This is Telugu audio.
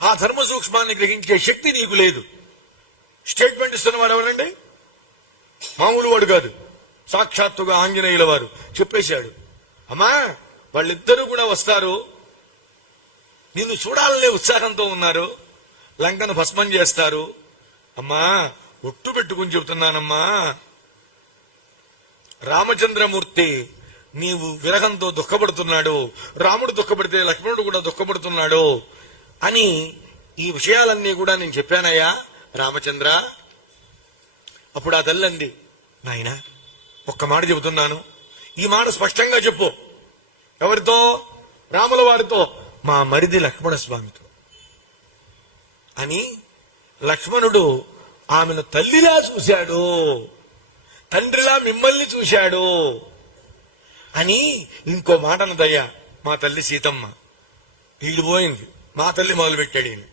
ఆ ధర్మ సూక్ష్మాన్ని గ్రహించే శక్తి నీకు లేదు. స్టేట్మెంట్ ఇస్తున్నవాడు ఎవరండి? మామూలు వాడు కాదు, సాక్షాత్తుగా ఆంజనేయుల వారు చెప్పేశాడు. అమ్మా, వాళ్ళిద్దరూ కూడా వస్తారు, నిన్ను చూడాలనే ఉత్సాహంతో ఉన్నారు, లంకను భస్మం చేస్తారు. అమ్మా, ఒట్టు పెట్టుకుని చెబుతున్నానమ్మా, రామచంద్రమూర్తి నీవు విరహంతో దుఃఖపడుతున్నాడు, రాముడు దుఃఖపడితే లక్ష్మణుడు కూడా దుఃఖపడుతున్నాడు అని ఈ విషయాలన్నీ కూడా నేను చెప్పానయ్యా రామచంద్ర. అప్పుడు ఆ తల్లంది, నాయనా ఒక్క మాట చెబుతున్నాను, ఈ మాట స్పష్టంగా చెప్పు. ఎవరితో? రాముల వారితో, మా మరిది లక్ష్మణ స్వామితో అని. లక్ష్మణుడు ఆమెను తల్లిలా చూశాడు, తండ్రిలా మిమ్మల్ని చూశాడు అని ఇంకో మాట అన్నదయ్యా మా తల్లి సీతమ్మ. వీళ్ళు పోయింది, మా తల్లి మొదలు పెట్టాడు ఈయన.